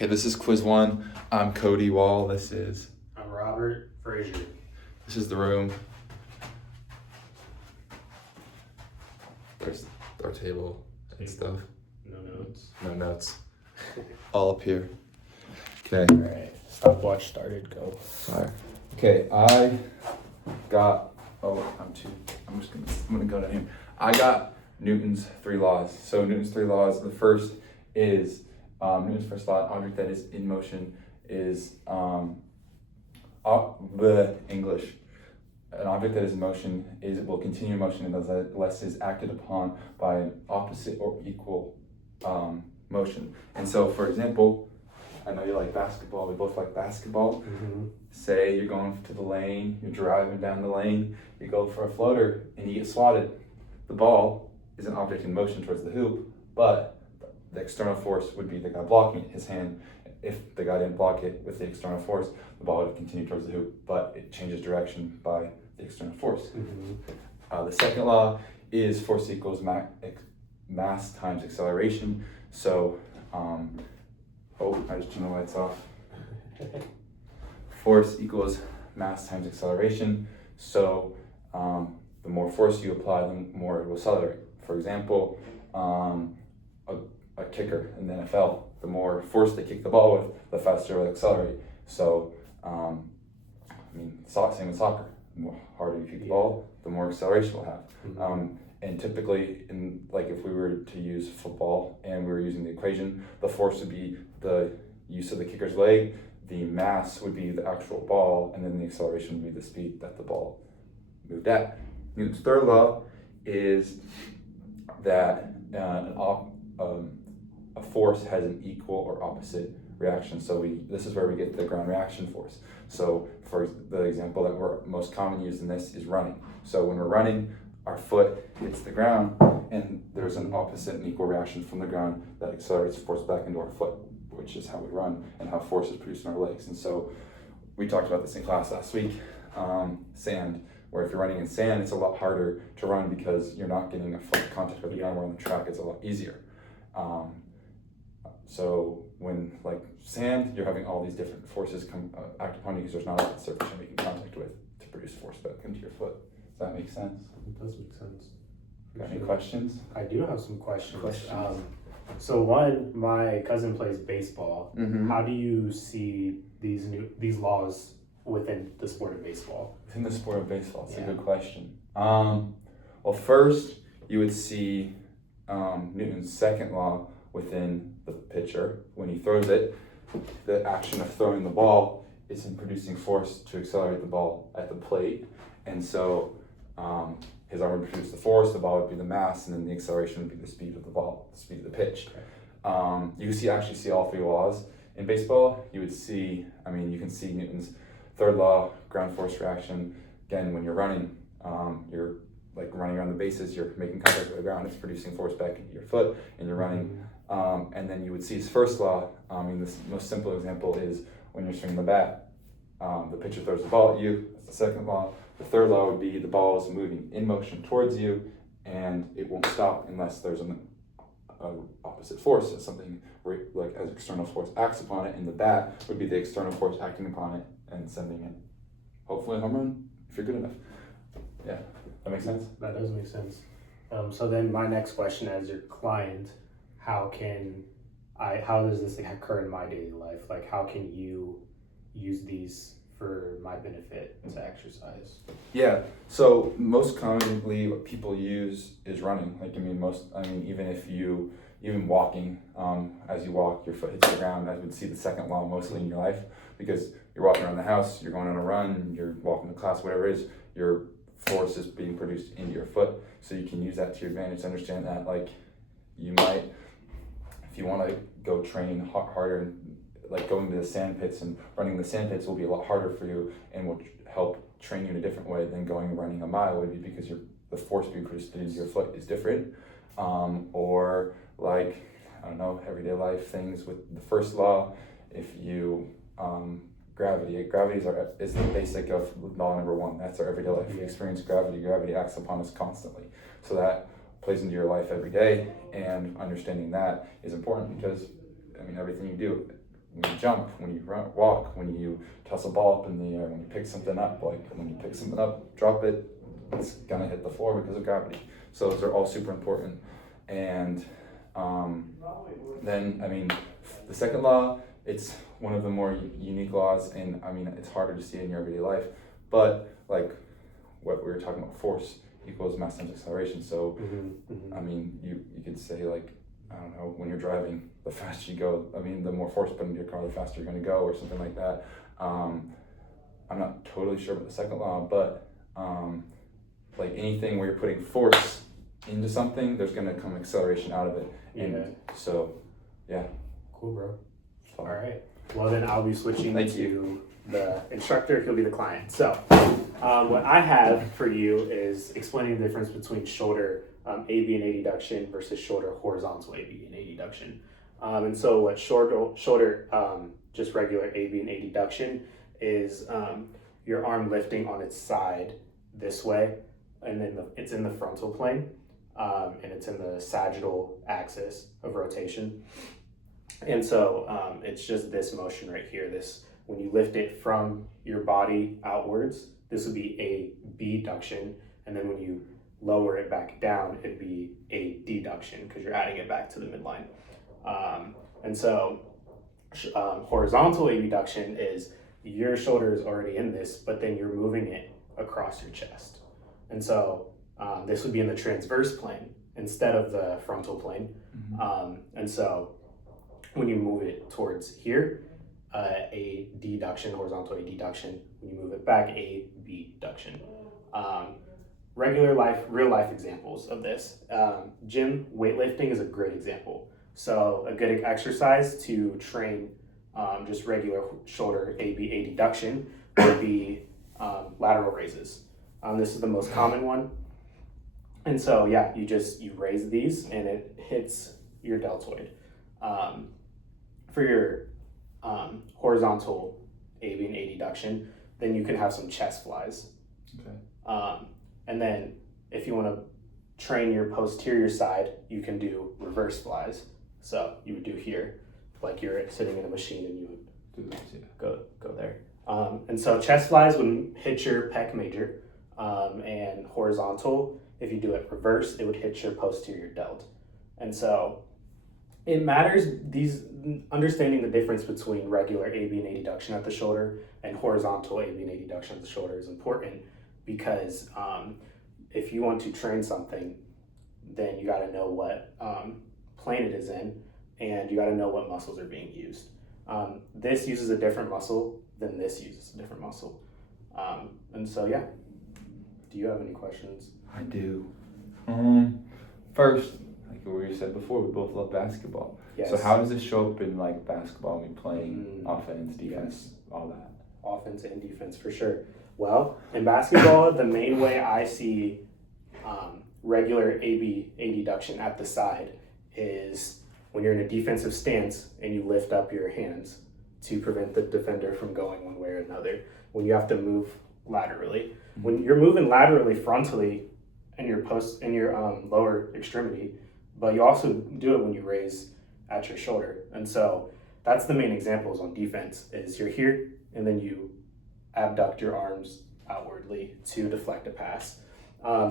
Okay, this is quiz one. I'm Cody Wall. I'm Robert Frazier. This is the room. There's our table and stuff. No notes. No notes. All up here. Okay. All right. Stopwatch started. Go. Fire. Okay, I got. I'm gonna go down here. I got Newton's 3 laws. So Newton's 3 laws. The first is Newton's first law: an object that is in motion is the English. An object that is in motion will continue in motion unless it is acted upon by an opposite or equal motion. And so, for example, I know you like basketball. We both like basketball. Mm-hmm. Say you're going to the lane, you're driving down the lane, you go for a floater, and you get swatted. The ball is an object in motion towards the hoop, but the external force would be the guy blocking it, his hand. If the guy didn't block it with the external force, the ball would continue towards the hoop, but it changes direction by the external force. Mm-hmm. The second law is force equals mass times acceleration. So, I just turned the lights off. Force equals mass times acceleration. So, the more force you apply, the more it will accelerate. For example, a kicker in the NFL, the more force they kick the ball with, the faster it will accelerate. So, same with soccer. The more harder you kick the ball, the more acceleration we'll have. Mm-hmm. And typically, if we were to use football and we were using the equation, the force would be the use of the kicker's leg, the mass would be the actual ball, and then the acceleration would be the speed that the ball moved at. Newton's third law is that a force has an equal or opposite reaction. So this is where we get the ground reaction force. So for the example that we're most commonly used in this is running. So when we're running, our foot hits the ground and there's an opposite and equal reaction from the ground that accelerates force back into our foot, which is how we run and how force is produced in our legs. And so we talked about this in class last week, sand, where if you're running in sand, it's a lot harder to run because you're not getting a full contact with the ground, where on the track it's a lot easier. So when sand, you're having all these different forces act upon you because there's not a surface you're making contact with to produce force back into your foot. Does that make sense? It does make sense. Got any questions? I do have some questions. So one, my cousin plays baseball. Mm-hmm. How do you see these laws within the sport of baseball? Within the sport of baseball, it's a good question. Well, first you would see Newton's second law within the pitcher. When he throws it, the action of throwing the ball is in producing force to accelerate the ball at the plate, and so his arm would produce the force, the ball would be the mass, and then the acceleration would be the speed of the ball, the speed of the pitch. Okay. You actually see all 3 laws in baseball. You can see Newton's third law, ground force reaction. Again, when you're running, you're running around the bases, you're making contact with the ground, it's producing force back into your foot, and you're running. And then you would see his first law. The most simple example is when you're swinging the bat. The pitcher throws the ball at you, that's the second law. The third law would be the ball is moving in motion towards you, and it won't stop unless there's an opposite force. It's something where, as external force acts upon it, and the bat would be the external force acting upon it and sending it, hopefully a home run, if you're good enough. Yeah, that makes sense? That does make sense. So then my next question, as your client, how does this occur in my daily life? How can you use these for my benefit to exercise? Yeah, so most commonly what people use is running. Even walking, as you walk, your foot hits the ground. I would see the second law mostly in your life because you're walking around the house, you're going on a run, you're walking to class, whatever it is, your force is being produced into your foot. So you can use that to your advantage to understand that, you might, if you want to go train harder, going to the sand pits and running the sand pits will be a lot harder for you and will help train you in a different way than running a mile would be, because the force being produced into your foot is different. Or everyday life things with the first law. If you gravity is the basic of law number 1. That's our everyday life. We experience gravity acts upon us constantly, so that plays into your life every day, and understanding that is important because everything you do when you jump, when you run, walk, when you toss a ball up in the air, when you pick something up, like when you pick something up, drop it, it's gonna hit the floor because of gravity. So those are all super important. And then, I mean, the second law, it's one of the more unique laws, and I mean, it's harder to see in your everyday life, but like what we were talking about, force equals mass times acceleration. So, I mean, you could say like, I don't know, when you're driving, the faster you go, I mean, the more force put into your car, the faster you're gonna go, or something like that. I'm not totally sure about the second law, but like anything where you're putting force into something, there's gonna come acceleration out of it. And so, yeah. Cool, bro. All right. Well, then I'll be switching Thank to you. the instructor. He'll be the client. So, what I have for you is explaining the difference between shoulder ABNA deduction versus shoulder horizontal ABNA deduction. And so, what shoulder just regular ABNA deduction is your arm lifting on its side this way, and then it's in the frontal plane, and it's in the sagittal axis of rotation. And so it's just this motion right here. This, when you lift it from your body outwards, this would be a abduction, and then when you lower it back down, it'd be a deduction because you're adding it back to the midline. And so horizontal abduction is your shoulder is already in this, but then you're moving it across your chest. And so this would be in the transverse plane instead of the frontal plane. And so when you move it towards here, a deduction, horizontal a deduction. When you move it back, a abduction. Regular life, real life examples of this. Gym weightlifting is a great example. So a good exercise to train just regular shoulder a deduction would be lateral raises. This is the most common one. And so yeah, you raise these and it hits your deltoid. For your horizontal AB and A deduction, then you can have some chest flies. Okay. And then if you want to train your posterior side, you can do reverse flies. So you would do here, like you're sitting in a machine and you would Do this, yeah. go there. And so chest flies would hit your pec major, and horizontal, if you do it reverse, it would hit your posterior delt. And so it matters, understanding the difference between regular AB and A deduction at the shoulder and horizontal AB and A deduction at the shoulder is important because if you want to train something, then you got to know what plane it is in, and you got to know what muscles are being used. This uses a different muscle than this uses a different muscle. And so, yeah. Do you have any questions? I do. First, like we said before, we both love basketball. Yes. So how does this show up in like basketball? I mean, playing offense, defense, all that. Offense and defense for sure. Well, in basketball, the main way I see regular A deduction at the side is when you're in a defensive stance and you lift up your hands to prevent the defender from going one way or another. When you have to move laterally, when you're moving laterally frontally in your lower extremity, but you also do it when you raise at your shoulder. And so that's the main examples on defense is you're here and then you abduct your arms outwardly to deflect a pass.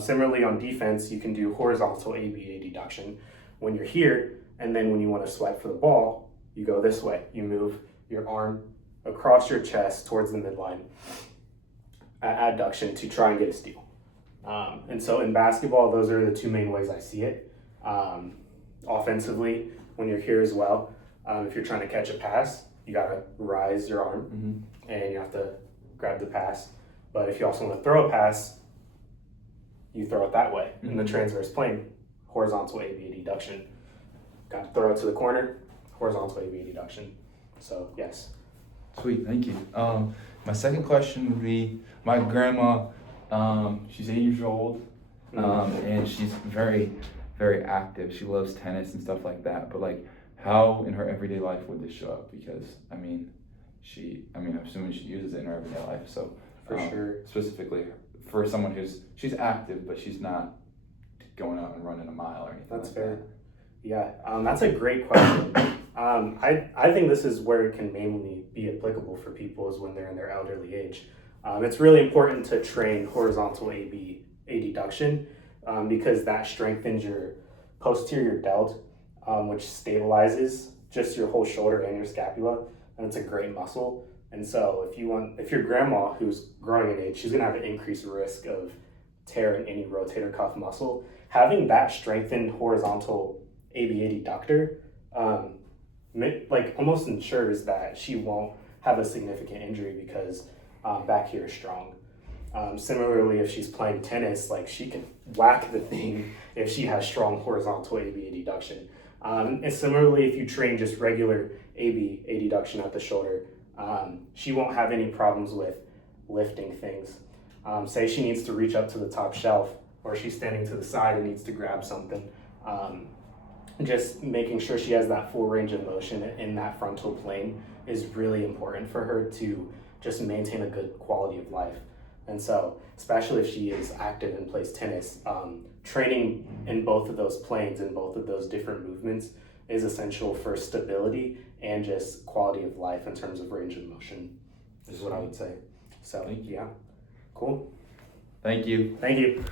Similarly on defense, you can do horizontal ABA deduction when you're here, and then when you want to swipe for the ball, you go this way. You move your arm across your chest towards the midline, adduction to try and get a steal. And so in basketball, those are the two main ways I see it. Offensively, when you're here as well, if you're trying to catch a pass, you got to rise your arm and you have to grab the pass. But if you also want to throw a pass, you throw it that way in the transverse plane, horizontal ABA deduction. Got to throw it to the corner, horizontal ABA deduction. So, yes. Sweet, thank you. My second question would be, my grandma, she's 80 years old, and she's very, very active. She loves tennis and stuff like that. But like, how in her everyday life would this show up? Because I'm assuming she uses it in her everyday life. So for sure, specifically for someone she's active, but she's not going out and running a mile or anything. That's like fair. that. Yeah, that's a great question. I think this is where it can mainly be applicable for people is when they're in their elderly age. It's really important to train horizontal AB adduction because that strengthens your posterior delt, which stabilizes just your whole shoulder and your scapula, and it's a great muscle. And so if your grandma who's growing in age, she's gonna have an increased risk of tearing any rotator cuff muscle. Having that strengthened horizontal ABA adductor, like almost ensures that she won't have a significant injury because back here is strong. Similarly, if she's playing tennis, like she can whack the thing if she has strong horizontal ABA adduction. And similarly, if you train just regular ABA adduction at the shoulder, she won't have any problems with lifting things. Say she needs to reach up to the top shelf, or she's standing to the side and needs to grab something. Just making sure she has that full range of motion in that frontal plane is really important for her to just maintain a good quality of life. And so, especially if she is active and plays tennis, training in both of those planes and both of those different movements is essential for stability and just quality of life in terms of range of motion, is what I would say. So, yeah, cool. Thank you. Thank you.